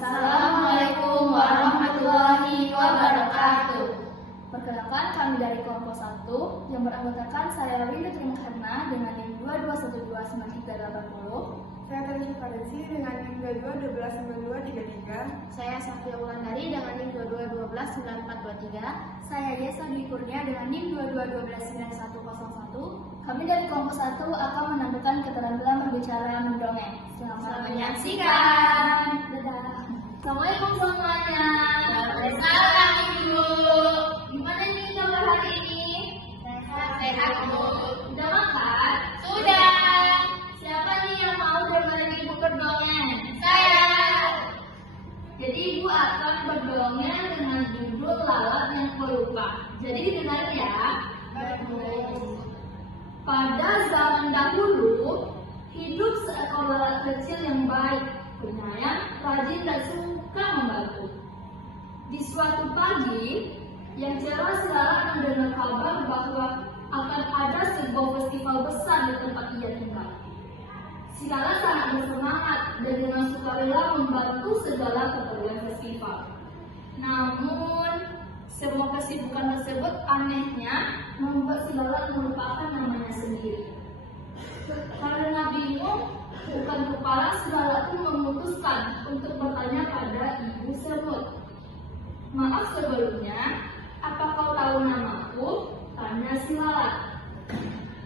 Assalamualaikum warahmatullahi wabarakatuh. Perkenalkan, kami dari kelompok 1 yang beranggotakan saya Winda Trimakarna dengan NIM 22129380. Saya Tanisha Farensi dengan NIM 22129233. Saya Safia Wulandari dengan NIM 22129423. Saya Yesa Dwi Kurnia dengan NIM 22129101. Kami dari kelompok 1 akan menampilkan keterampilan berbicara mendongeng. Selamat menyaksikan. Dadah. Assalamualaikum semuanya. Waalaikumsalam Ibu. Gimana nih kabar hari ini? Sehat Bu. Udah makan? Sudah. Siapa nih yang mau dengerin Ibu berdongeng? Saya. Jadi Ibu akan berdongeng dengan judul Lalat yang Pelupa. Jadi didengar ya. Bagus. Pada zaman dahulu, hidup seekor lalat kecil yang baik, penyayang, rajin dan suka membantu. Di suatu pagi, yang cerah si lalat mendengar kabar bahwa akan ada sebuah festival besar di tempat ia tinggal. Si lalat sangat bersemangat dan dengan sukarela membantu segala keperluan festival. Namun, semua kesibukan tersebut anehnya membuat si lalat melupakan namanya sendiri. Karena bingung, bukan kepala si lalat pun memutuskan untuk bertanya pada ibu semut. Maaf sebelumnya, apa kau tahu namaku? Tanya si lalat.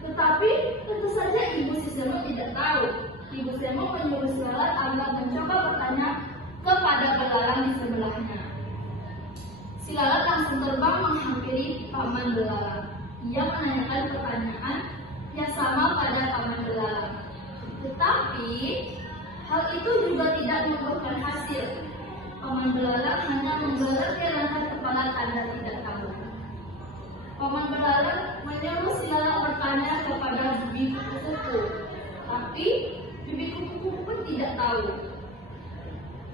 Tetapi tentu saja ibu si semut tidak tahu. Ibu semut menyuruh si lalat agar mencoba bertanya kepada belalang di sebelahnya. Si lalat langsung terbang menghampiri paman belalang. Ia menanyakan pertanyaan yang sama pada paman belalang. Tetapi hal itu juga tidak membuahkan hasil. Paman belalang hanya menggeleng-gelengkan kepala tanda tidak tahu. Paman belalang menyuruh si lalat bertanya kepada bibi kupu-kupu. Tapi bibi kupu-kupu pun tidak tahu.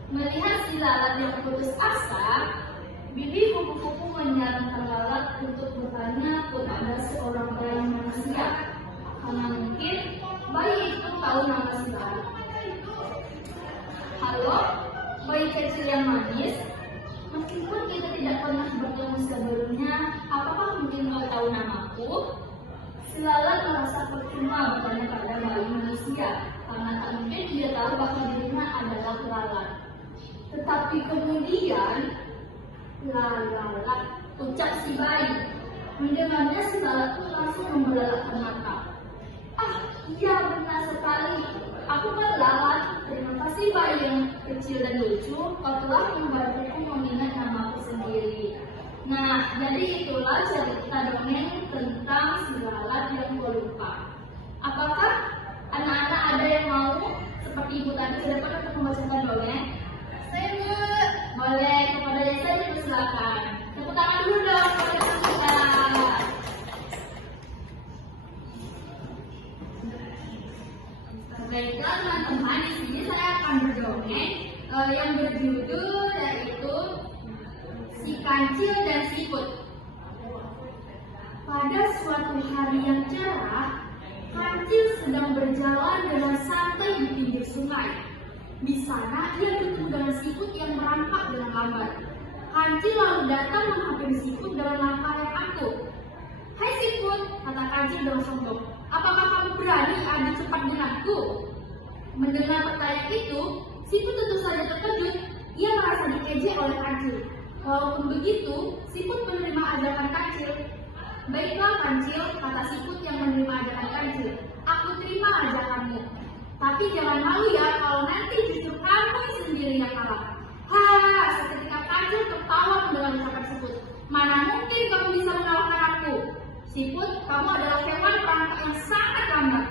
Melihat si lalat yang putus asa, bibi kupu-kupu menyarankan lalat untuk bertanya kepada seorang bayi manusia. Karena mungkin bayi itu tahu nama si lalat. Halo, bayi kecil yang manis. Meskipun kita tidak pernah bertemu sebelumnya, apakah mungkin kau tahu namaku? Si lalat merasa percuma bertanya pada bayi manusia, karena tak mungkin dia tahu bahwa dirinya adalah lalat. Tetapi kemudian lalat, ucap si bayi. Mendengarnya si lalat pun langsung membelalakkan mata. Ah, iya benar sekali. Aku kan lalat. Terima kasih bayi yang kecil dan lucu. Kau telah membantuku mengingat namaku sendiri. Nah, jadi itulah cerita dongeng tentang si lalat yang pelupa. Apakah anak-anak ada yang mau seperti ibu tadi ke depan untuk membacakan dongeng? Saya boleh kepada yang saya dipersilakan. Tepuk tangan dulu dong kepada kita. Baiklah teman-teman, di sini saya akan berdongeng yang berjudul yaitu Si Kancil dan Siput. Pada suatu hari yang cerah, Kancil sedang berjalan dengan santai di pinggir sungai. Di sana ia bertemu dengan siput yang merangkak dengan lambat. Kancil lalu datang menghampiri siput dengan langkah yang angkuh. Hai siput, kata Kancil dengan sombong. Apakah kamu berani adu cepat denganku? Mendengar pertanyaan itu, siput tentu saja terkejut. Ia merasa dikejek oleh Kancil. Walaupun begitu, siput menerima ajakan Kancil. Baiklah Kancil, kata siput yang menerima ajakan Kancil. Aku terima ajakanmu. Tapi jangan malu ya kalau nanti justru kamu sendiri yang kalah. Seketika Kancil tertawa mendengar ucapan siput. Mana mungkin kamu bisa mengalahkan aku? Siput, kamu adalah hewan perangkap yang sangat lambat.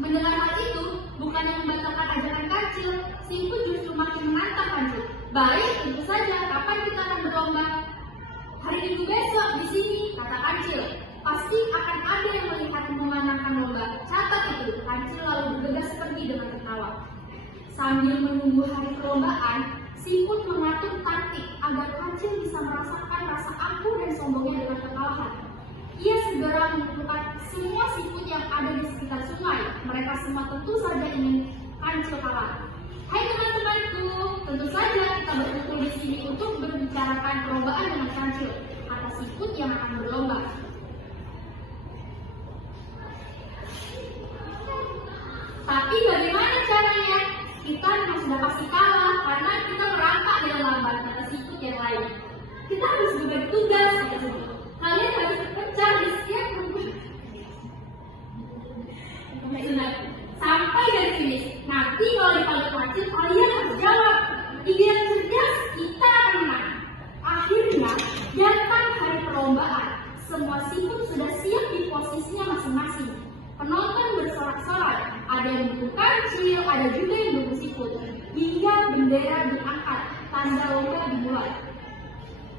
Mendengar hal itu, bukan yang membatalkan ajakan Kancil, siput justru makin menantang Kancil. Baik, tentu saja. Kapan kita akan berlomba? Hari Minggu besok di sini, kata Kancil. Pasti akan ada yang melihat memenangkan lomba. Catat itu. Kancil lalu bergegas pergi dengan tertawa. Sambil menunggu hari perlombaan, siput mengatur taktik agar Kancil bisa merasakan rasa angkuh dan sombongnya dengan kekalahan. Ia segera mengumpulkan semua siput yang ada di sekitar sungai. Mereka semua tentu saja ingin Kancil kalah. Hai teman-temanku, tentu saja kita berkumpul di sini untuk membicarakan perlombaan dengan kancil atas siput yang akan berlomba. Tapi bagaimana caranya? Kita memang sudah pasti kalah karena kita merangkak dengan lambat pada siput yang lain. Kita harus berbagi tugas. Kalian harus terpecah di setiap kelompok. Sampai dari finish. Nanti kalau dipanggil kancil, kalian harus jawab. Giliran cerdas, kita akan menang. Akhirnya, datang hari perlombaan. Semua siput sudah siap di posisinya masing-masing. Penonton bersorak-sorai. Ada yang bentuk kancil, ada juga yang bentuk siput. Hingga bendera diangkat, tanda lomba dimulai.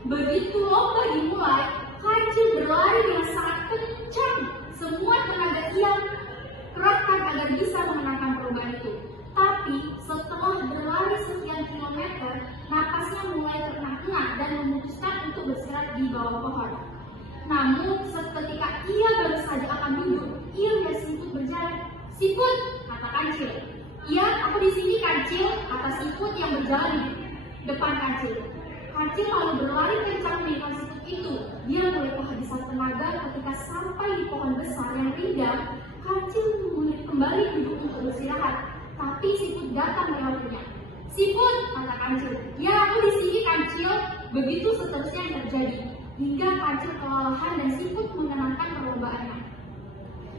Begitu lomba dimulai, kancil berlari dengan sangat kencang. Semua tenaga ia kerahkan agar bisa memenangkan perlombaan itu. Tapi setelah berlari sekian kilometer, napasnya mulai terengah-engah dan memutuskan untuk beristirahat di bawah pohon. Namun seketika ia baru saja akan duduk, ia melihat siput berjalan. "Siput," kata kancil. "Iya, aku di sini kancil," kata siput yang berjalan di depan kancil. Kancil lalu berlari kencang meninggalkan siput itu. Dia mulai kehabisan tenaga ketika sampai di pohon besar yang rindang. Kancil kembali duduk untuk beristirahat, tapi siput datang melewatinya. "Siput," kata kancil. "Ya, aku di sini kancil." Begitu seterusnya yang terjadi, hingga kancil kelelahan dan siput mengenangkan perlombaannya.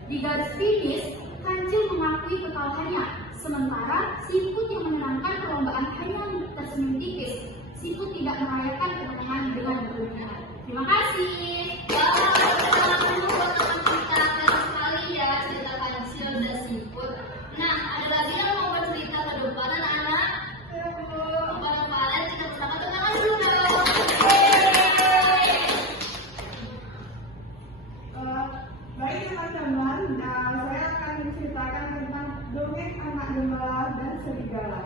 Di garis finish, kancil mengakui kekalahannya, sementara siput yang menenangkan perlombaan hanya tersenyum tipis. Siput tidak merayakan kemenangan dengan berlebihan. Terima kasih. Sekali ya cerita kancil dan siput. Nah, ada lagi yang mau bercerita ke depan anak-anak? Kalau kalian kita bersama tangan dulu dong. Baik teman-teman, saya akan menceritakan tentang dongeng anak gembala dan serigala.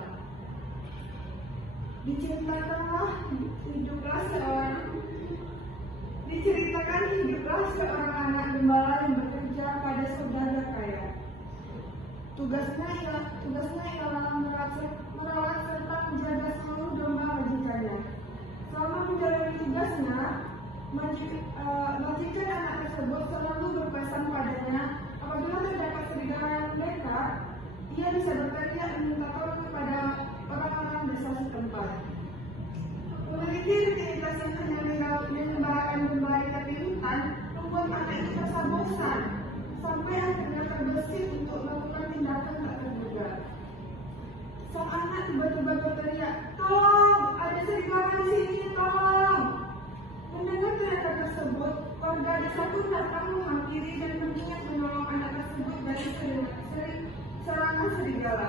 Diceritakan hiduplah seorang anak gembala yang bekerja pada saudara kaya. Tugasnya ialah merawat serta menjaga seluruh domba majikannya. Selama menjalani tugasnya, majikan anak tersebut selalu berpesan padanya, apabila terdapat serigala yang mendekat, ia bisa berteriak dan minta tolong kepada orang-orang desa setempat. Memiliki rutinitas yang hanya mengembalakan domba di tepi hutan membuat anak itu merasa bosan, sampai akhirnya terbesit untuk melakukan tindakan tak terduga. Sang anak tiba-tiba berteriak, "Tolong, ada serigala di sini, tolong!" Mendengar teriakan tersebut, warga desa pun datang menghampiri dan berniat menolong anak tersebut dari serangan serigala.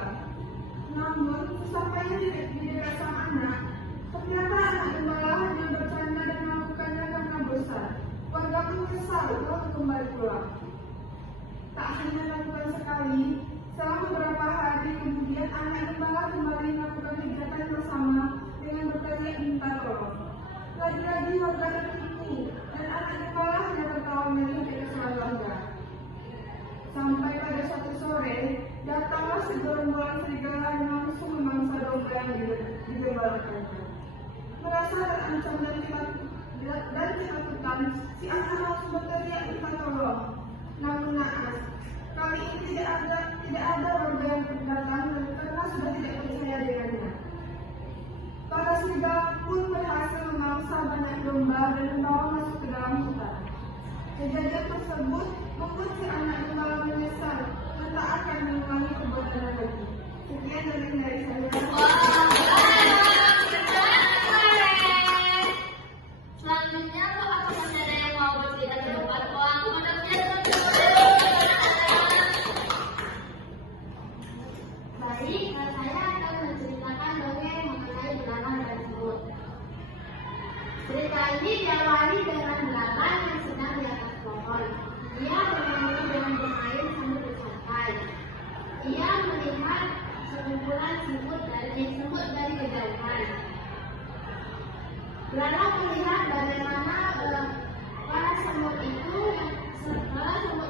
Namun, sesampainya di dekat sang anak, ternyata anak gembala hanya bercanda dan melakukannya karena bosan. Warga pun kesal lalu kembali pulang. Tak hanya lakukan sekali, setelah beberapa hari kemudian anak gembala kembali melakukan kegiatan bersama dengan berteriak minta tolong. Lagi-lagi warga tertipu dan anak gembala hanya tertawa melih di kesalahan warga. Sampai pada suatu sore, datanglah segerombolan serigala yang langsung memangsa domba yang digembalakannya. Merasa terancam dan ketakutan, si anak langsung berteriak minta tolong. Namun naas, kali ini tidak ada warga yang datang karena sudah tidak percaya dengannya. Para serigala pun berhasil memangsa banyak domba dan membawa masuk ke dalam hutan. Kejadian tersebut membuat si anak gembala menyesal dan tak akan mengulangi perbuatannya lagi. Sekian dari saya. Selanjutnya, apakah masih ada yang mau bercerita ke depan? Aku Baik, saya akan menceritakan dongeng mengenai belalang dan semut. Cerita ini diawali dengan belalang yang sedang di atas pohon. Ia bermain dengan bermain sambil bersantai. Ia melihat sekumpulan semut dari kejauhan. Belalang melihat bagaimana para semut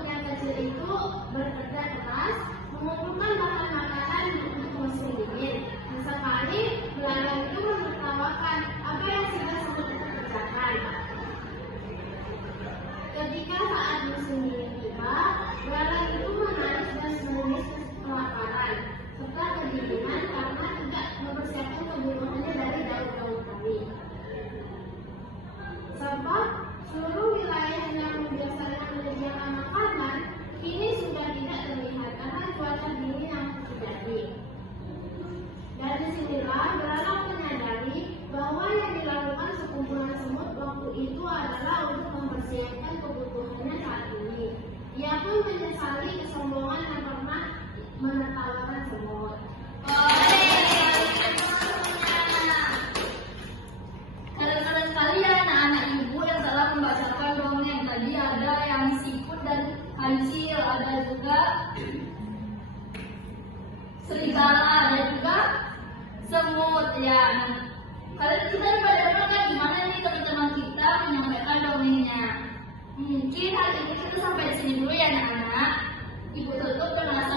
yang kecil itu bekerja keras mengumpulkan bahan makanan untuk musim dingin. Sesekali belalang serigala dan juga semut ya. Kalian kita pada kan gimana nih teman-teman kita menyampaikan dongengnya? Mungkin hari ini kita sampai di sini dulu ya anak-anak. Ibu tutup dengan